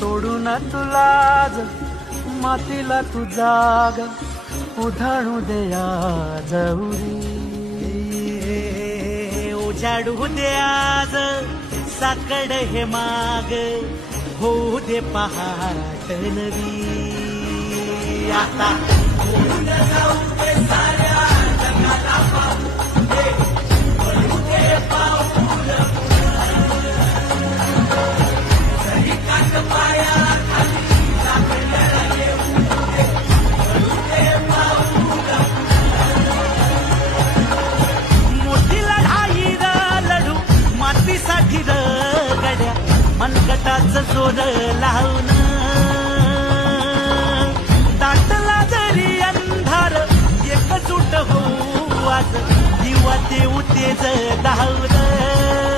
सोडून तुलाज मातीला तू जाग उधाणू दया जवरी उजाडू दे आज साकड हे माग होऊ दे पहाट नवी आता मनगटाचं जोर लावून दाटला जरी अंधार एकजूट होऊ आज दिवा देऊ तेज धावलं